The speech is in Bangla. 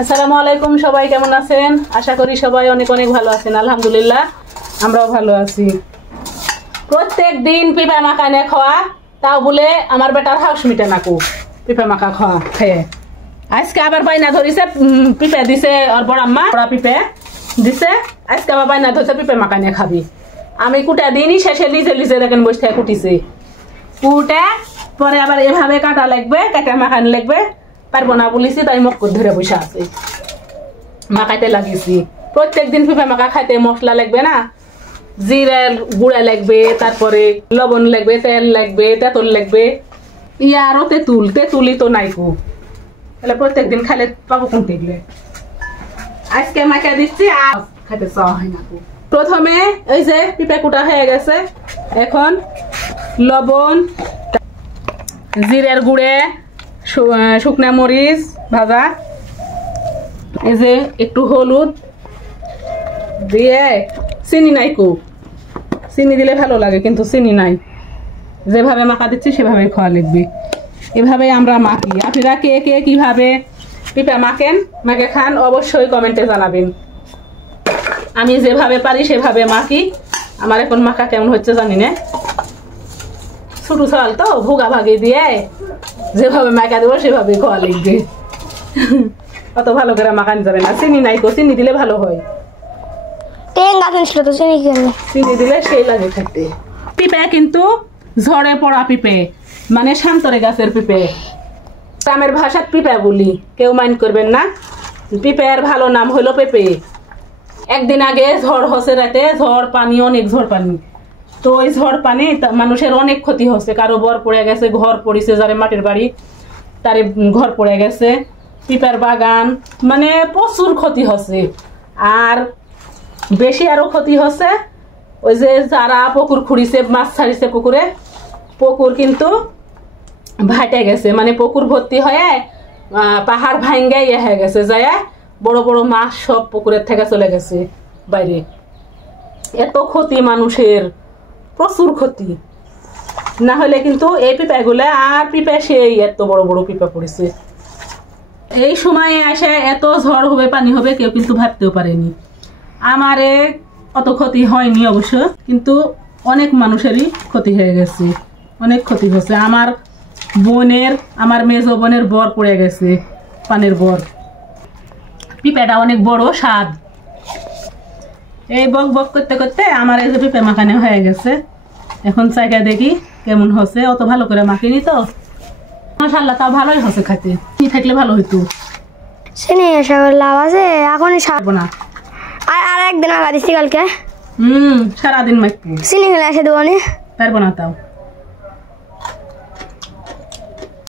আসসালামু আলাইকুম, সবাই কেমন আছেন? আশা করি সবাই অনেক অনেক ভালো আছেন। আলহামদুলিল্লাহ আমরাও ভালো আছি। প্রত্যেক দিন পিঠা মাখা নিয়ে খাওয়া, তাও বলে আমার বেটার হাউস মিটে নাকু পিঠা মাখা খাওয়া খেয়ে। আজকে আবার বাইনা ধরিছে, পিঠা দিছে আর বড় আম্মা বড়া পিঠা দিছে। আজকে আবার বাইনা ধরছে পিঠা মাখা নিয়ে খাবি। আমি কুটা দিনই শেষে লিজে লিজে দেখেন বসে কুটিছে। কুটে পরে আবার এভাবে কাটা লাগবে, কাটা মাখানি লাগবে। পারবো না বলেছি, তাই মক্কর ধরে বসে আছে, মাখাইতে লাগিয়েছি। প্রত্যেক দিন পিঠা মাখা খাইতে মশলা লাগবে না, জিরার গুঁড়া লাগবে, তারপরে লবণ লাগবে, তেল লাগবে, তেঁতুল লাগবে। আরো তেঁতুলি তো নাই কু, তাহলে প্রত্যেক দিন খাইলে পাবো কোন টেকলে। আজকে মাখা দিচ্ছি আর খাইতে চাওয়া হয় না। প্রথমে ওই যে পিঠা কুটা হয়ে গেছে, এখন লবণ, জিরার গুঁড়ে, শুকনা মরিচ ভাজা, এই যে একটু হলুদ দিয়ে, চিনি নাই কু, চিনি দিলে ভালো লাগে কিন্তু চিনি নাই। যেভাবে মাখা দিচ্ছি সেভাবে খাওয়া লাগবে। এভাবে আমরা মাখি। আপনারা কে কে কিভাবে পিঠা মাখেন, মাখে খান, অবশ্যই কমেন্টে জানাবেন। আমি যেভাবে পারি সেভাবে মাখি। আমার এখন মাখা কেমন হচ্ছে জানি না, ছোটো চাল তো ভোগা ভাগি দিয়ে যেভাবে মাখা দেবো সেভাবে খাওয়া লাগবে। অত ভালো করে মাখানো যাবে না, চিনি নাই কো, চিনি দিলে ভালো হয়। চিনি দিলে সেই লাগে খেতে। পিঁপে কিন্তু ঝড়ে পড়া পিঁপে, মানে শান্তরে গাছের পিঁপে। গ্রামের ভাষাত পিঁপে বলি, কেউ মাইন্ড করবেন না। পিঁপের ভালো নাম হলো পেঁপে। একদিন আগে ঝড় হচ্ছে রাতে, ঝড় পানি, অনেক ঝড় পানি। তো ওই ঝড় পানি মানুষের অনেক ক্ষতি হচ্ছে। কারো বর পড়ে গেছে, ঘর পড়েছে, যারে মাটির বাড়ি তারে ঘর পড়ে গেছে, পিঁপের বাগান, মানে প্রচুর ক্ষতি হচ্ছে। আর বেশি আরো ক্ষতি হচ্ছে ওই যে যারা পুকুর খুঁড়িছে, মাছ ছাড়িছে পুকুরে, পুকুর কিন্তু ভাটে গেছে, মানে পুকুর ভর্তি হয়ে পাহাড় ভাঙ্গে হয়ে গেছে, যায় বড় বড় মাছ সব পুকুরের থেকে চলে গেছে বাইরে। এত ক্ষতি মানুষের, প্রচুর ক্ষতি। না হলে কিন্তু এই পিঁপেগুলো আর পিঁপে সেই এত বড় বড় পিঁপে পড়েছে। এই সময়ে এসে এত ঝড় হবে, পানি হবে, কেউ কিন্তু ভাবতেও পারেনি। আমারে অত ক্ষতি হয়নি অবশ্য, কিন্তু অনেক মানুষেরই ক্ষতি হয়ে গেছে, অনেক ক্ষতি হয়েছে। আমার বোনের, আমার মেজ বোনের বর পড়ে গেছে, পানের বর। পিঁপেটা অনেক বড়, স্বাদ। এই বক বক করতে করতে আমার এই যে পিঁপে মাখানো হয়ে গেছে। এখন চাইকা দেখি কেমন হচ্ছে, অত ভালো করে মাখিনি তো। মাশাআল্লাহ, তাও ভালোই হচ্ছে খাইতে। কি থাকলে ভালো হইতো। চিনি লাভ আছে এখনই সারবো না, আর একদিন আগা দিচ্ছি কালকে। সারাদিন মাখবো, চিনি হলে এসে দেবো নি, পারবো না তাও।